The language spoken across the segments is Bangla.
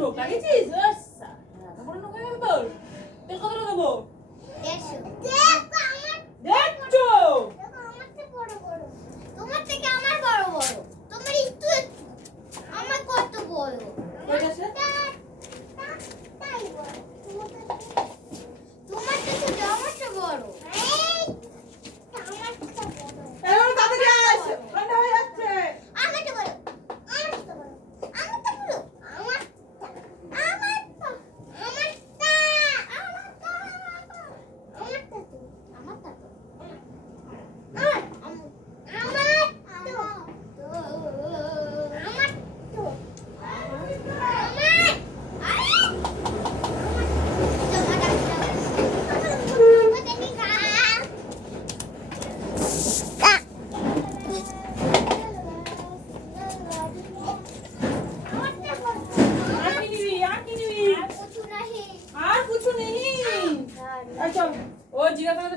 রোকা গেছিস তারপরে নোকা গেল তোর তোর কত টাকা দেবো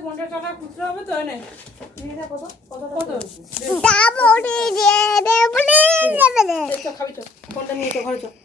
50 টাকা খুচরো হবে তো এনে কত কত কত খাবি তো কোনটা নিয়ে তো ঘরে চল